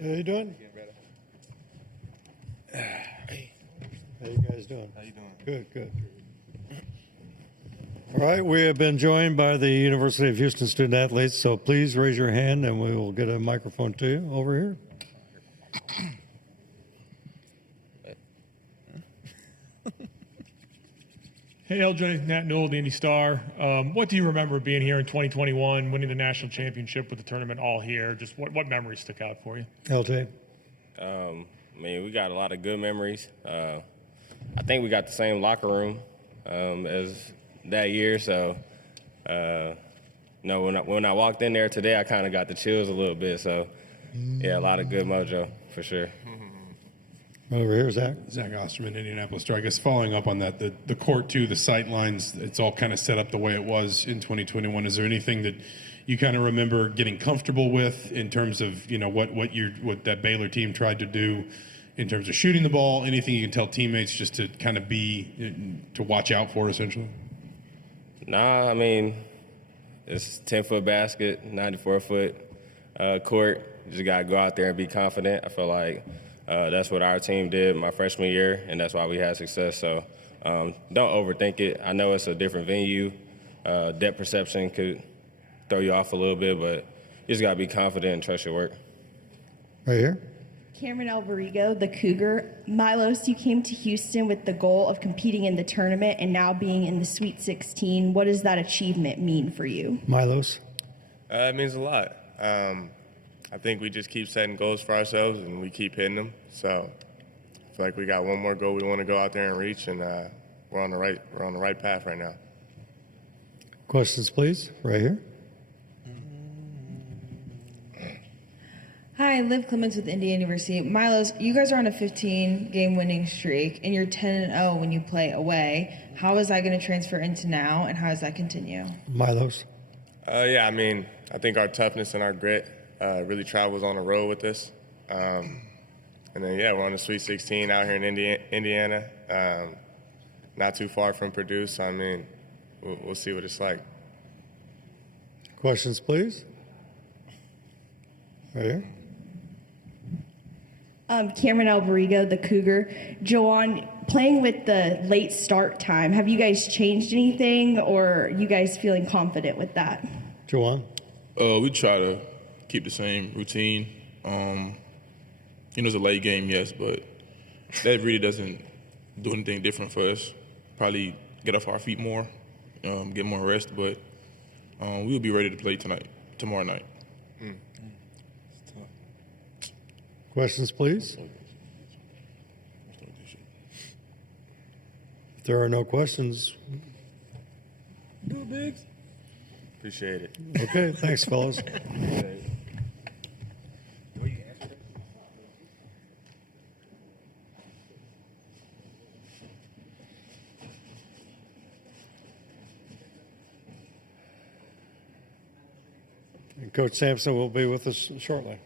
How you doing? Hey. How you guys doing? How you doing? Good, good. All right, we have been joined by the University of Houston student athletes, so please raise your hand and we will get a microphone to you over here. Hey, LJ, Nat Newell, the Indy Star. What do you remember being here in 2021, winning the national championship with the tournament all here? Just what memories stick out for you? LJ? We got a lot of good memories. I think we got the same locker room as that year. So, when I walked in there today, I kind of got the chills a little bit. So, yeah, a lot of good mojo for sure. Over here, Zach. Zach Osterman, Indianapolis Star. I guess following up on that, the court too, the sight lines, it's all kind of set up the way it was in 2021. Is there anything that you kind of remember getting comfortable with in terms of what that Baylor team tried to do in terms of shooting the ball? Anything you can tell teammates just to kind of to watch out for, essentially? Nah, it's 10-foot basket, 94-foot court. You just gotta go out there and be confident. I feel like that's what our team did my freshman year, and that's why we had success. So don't overthink it. I know it's a different venue. Depth perception could throw you off a little bit, but you just got to be confident and trust your work. Right here. Cameron Alberigo, the Cougar. Milos, you came to Houston with the goal of competing in the tournament and now being in the Sweet 16. What does that achievement mean for you? Milos. It means a lot. I think we just keep setting goals for ourselves and we keep hitting them. So I feel like we got one more goal we want to go out there and reach, and we're on the right path right now. Questions, please. Right here. Hi, Liv Clements with Indiana University. Milos, you guys are on a 15-game winning streak, and you're 10-0 when you play away. How is that going to transfer into now, and how does that continue? Milos. I think our toughness and our grit really travels on the road with us. We're on the Sweet 16 out here in Indiana, not too far from Purdue. So, we'll see what it's like. Questions, please. Right here. Cameron Alberigo, the Cougar. Joanne, playing with the late start time, have you guys changed anything, or are you guys feeling confident with that? Joanne. We try to keep the same routine. It's a late game, yes, but that really doesn't do anything different for us. Probably get off our feet more, get more rest, but we'll be ready to play tomorrow night. Questions, please. If there are no questions. Go Bigs. Appreciate it. Okay, thanks, fellas. And Coach Sampson will be with us shortly.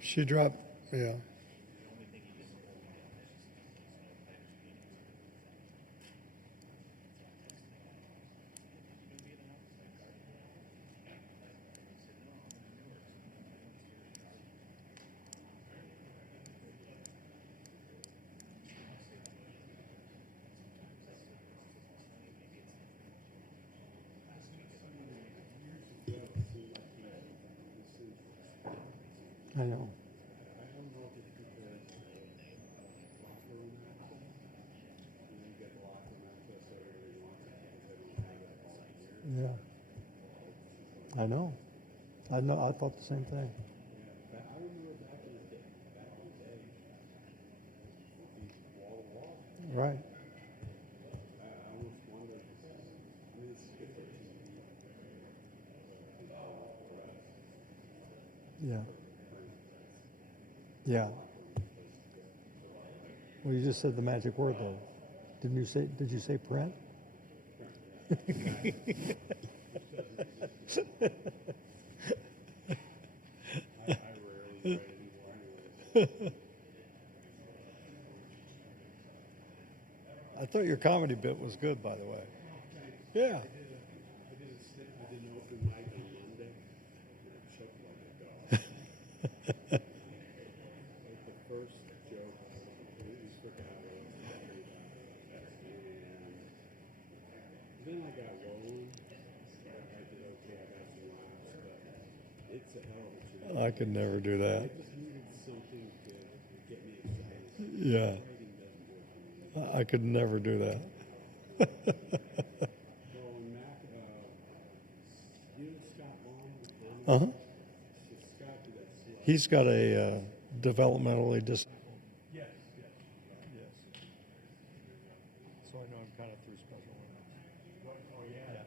She dropped, yeah. I know. Yeah. I know. I know. I thought the same thing. Right. Yeah. Yeah. Well, you just said the magic word, though. Didn't you say? Did you say print? I thought your comedy bit was good, by the way. Yeah. I could never do that. Yeah. I could never do that. Uh-huh. He's got a developmentally dis. Yes. So I know I'm kind of through special ed. Oh, yeah.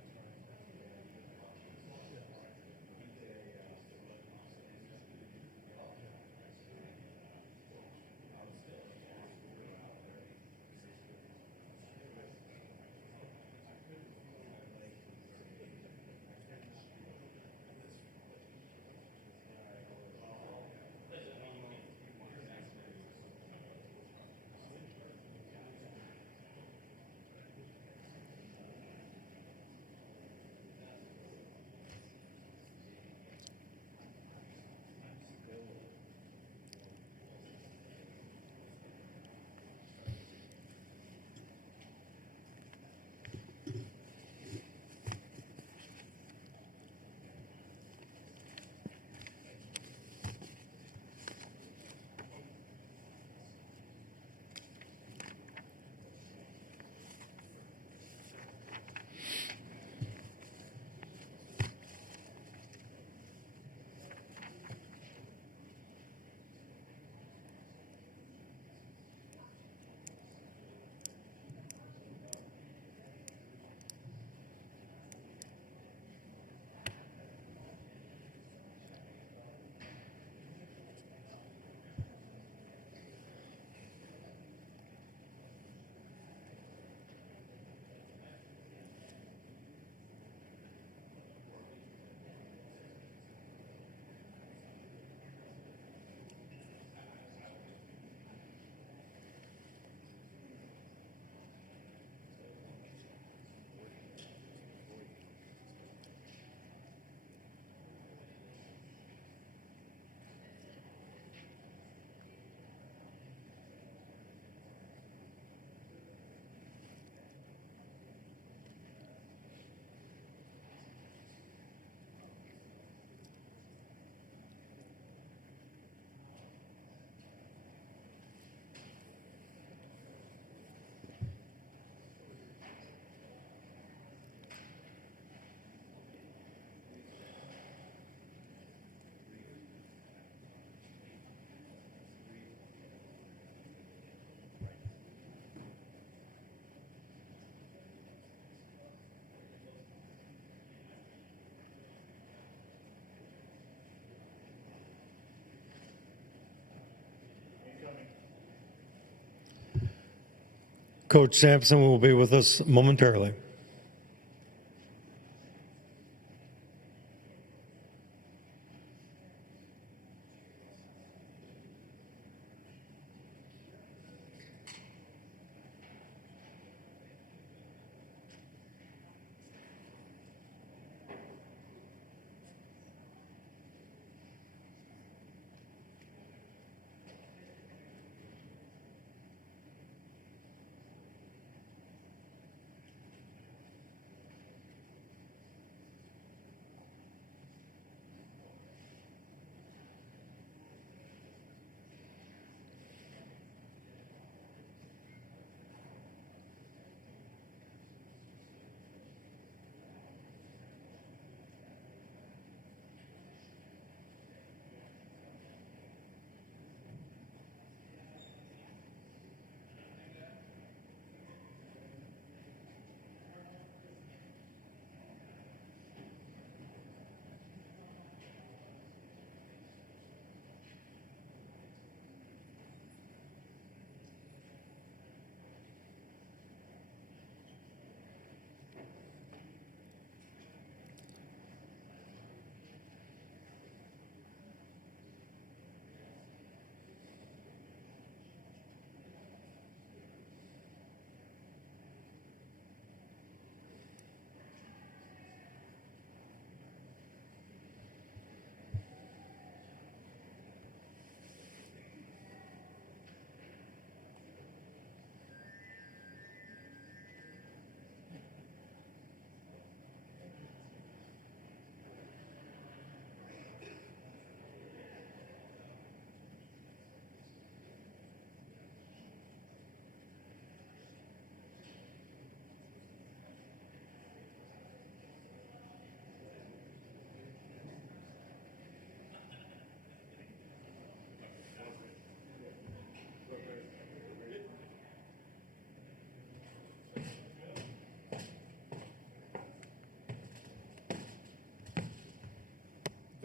Coach Sampson will be with us momentarily.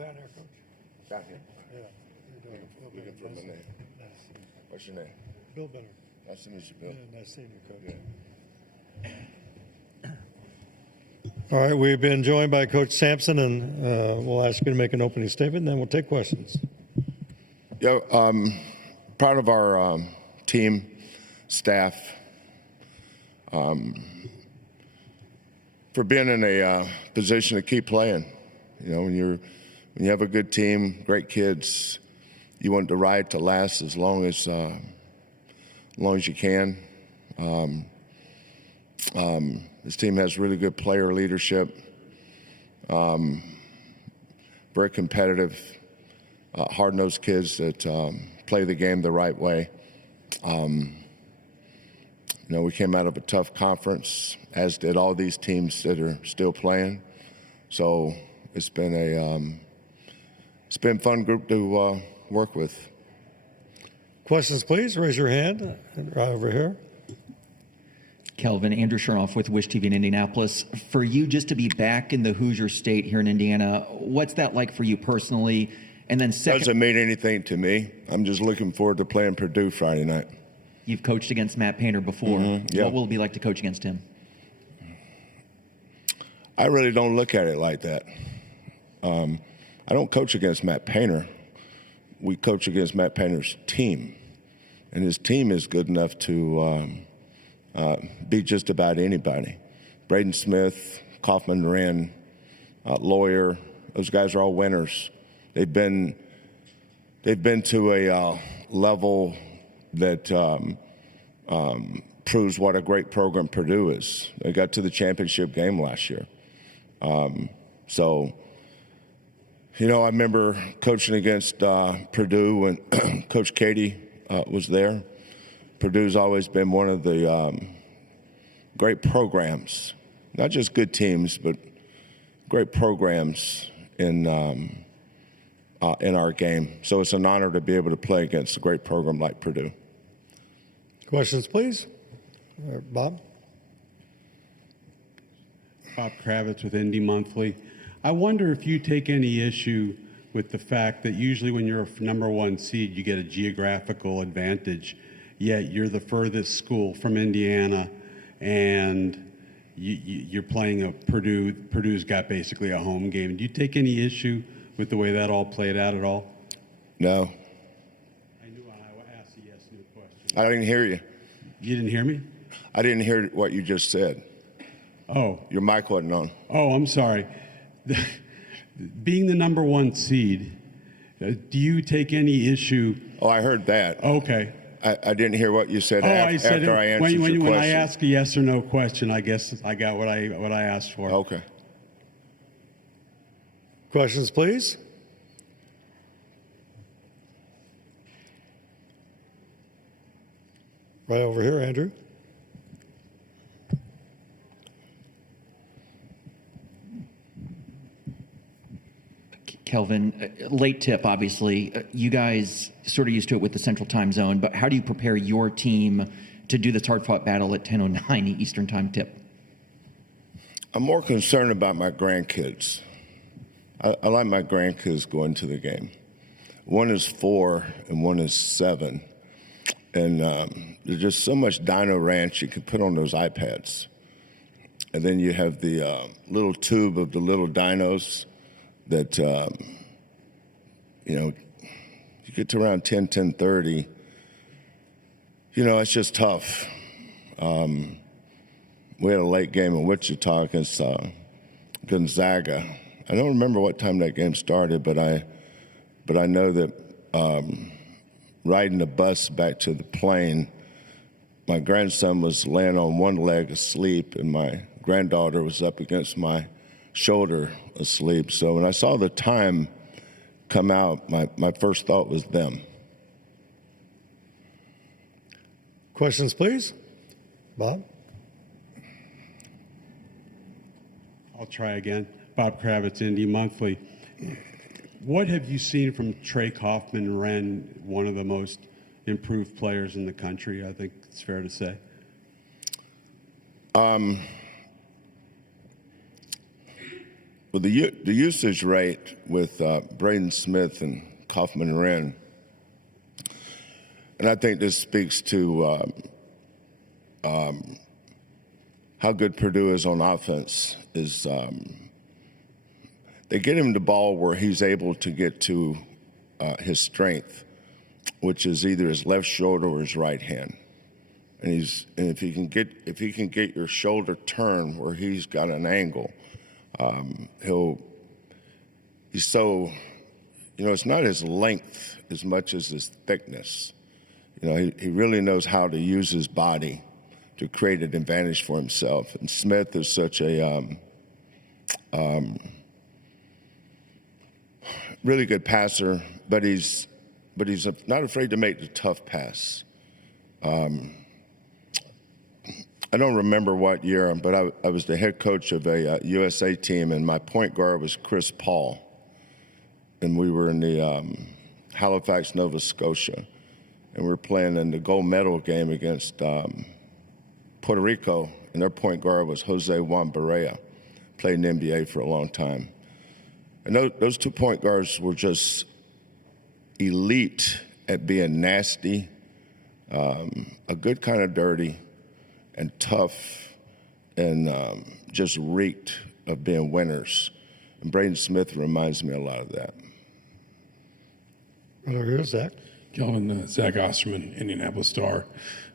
down here, Coach. Down here. Yeah. You're doing Bill Looking for Benner. my name. What's your name? Bill Benner. Nice to meet you, Bill. Yeah, nice seeing you, Coach. Yeah. All right, we've been joined by Coach Sampson, and we'll ask you to make an opening statement, and then we'll take questions. Yeah, proud of our team, staff, for being in a position to keep playing. You know, when you have a good team, great kids, you want the ride to last as long as you can. This team has really good player leadership, very competitive, hard-nosed kids that play the game the right way. You know, we came out of a tough conference, as did all these teams that are still playing. So it's been a fun group to work with. Questions, please. Raise your hand. Right over here. Kelvin, Andrew Shernoff with Wish TV in Indianapolis. For you just to be back in the Hoosier State here in Indiana, what's that like for you personally? And then second, Doesn't mean anything to me. I'm just looking forward to playing Purdue Friday night. you've coached against Matt Painter before. Yeah. What will it be like to coach against him? I really don't look at it like that. I don't coach against Matt Painter. We coach against Matt Painter's team. And his team is good enough to beat just about anybody. Braden Smith, Kaufman Wren, Lawyer, those guys are all winners. They've been to a level that proves what a great program Purdue is. They got to the championship game last year. So, you know, I remember coaching against Purdue when Coach Katie was there. Purdue's always been one of the great programs, not just good teams, but great programs in our game. So it's an honor to be able to play against a great program like Purdue. Questions, please. Bob? Bob Kravitz with Indy Monthly. I wonder if you take any issue with the fact that usually when you're a number one seed, you get a geographical advantage, yet you're the furthest school from Indiana, and you're playing a Purdue. Purdue's got basically a home game. Do you take any issue with the way that all played out at all? No. I knew I asked a yes/no question. I didn't hear you. You didn't hear me? I didn't hear what you just said. Oh. Your mic wasn't on. Oh, I'm sorry. Being the number one seed, do you take any issue? Oh, I heard that. Okay. I didn't hear what you said after I answered your question. When I ask a yes or no question, I guess I got what I asked for. Okay. Questions, please. Right over here, Andrew. Kelvin, late tip, obviously. You guys sort of used to it with the Central Time Zone, but how do you prepare your team to do this hard-fought battle at 10:09 Eastern Time tip? I'm more concerned about my grandkids. I like my grandkids going to the game. One is 4 and one is 7. And there's just so much Dino Ranch you can put on those iPads. And then you have the little tube of the little dinos that, you know, you get to around 10:30, you know, it's just tough. We had a late game in Wichita against Gonzaga. I don't remember what time that game started, but I know that riding the bus back to the plane, my grandson was laying on one leg asleep, and my granddaughter was up against my shoulder asleep. So when I saw the time come out, my first thought was them. Questions, please. Bob? I'll try again. Bob Kravitz, Indy Monthly. What have you seen from Trey Kaufman-Wren, one of the most improved players in the country, I think it's fair to say? Well, the usage rate with Braden Smith and Kaufman Wren, and I think this speaks to how good Purdue is on offense, is they get him the ball where he's able to get to his strength, which is either his left shoulder or his right hand. And if he can get your shoulder turned where he's got an angle, he's so, it's not his length as much as his thickness. He really knows how to use his body to create an advantage for himself. And Smith is such a really good passer, but he's not afraid to make the tough pass. I don't remember what year, but I was the head coach of a USA team, and my point guard was Chris Paul, and we were in the Halifax, Nova Scotia, and we were playing in the gold medal game against Puerto Rico, and their point guard was Jose Juan Barea, played in the NBA for a long time. And those 2 point guards were just elite at being nasty, a good kind of dirty, and tough, and just reeked of being winners. And Braden Smith reminds me a lot of that. Right over here, Zach. Kelvin, Zach Osterman, Indianapolis Star.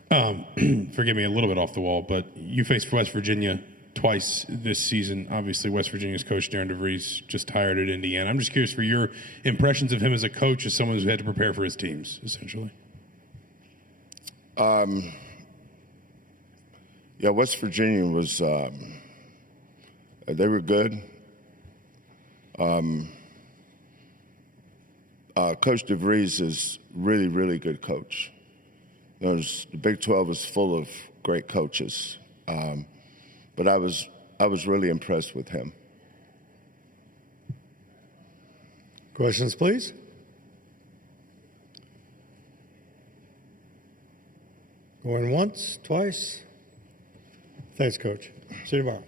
Forgive me, a little bit off the wall, but you faced West Virginia twice this season. Obviously, West Virginia's coach, Darren DeVries, just hired at Indiana. I'm just curious for your impressions of him as a coach, as someone who's had to prepare for his teams, essentially. Yeah, West Virginia was, they were good. Coach DeVries is really, really good coach. The Big 12 is full of great coaches, but I was really impressed with him. Questions, please. Going once, twice. Thanks, Coach. See you tomorrow.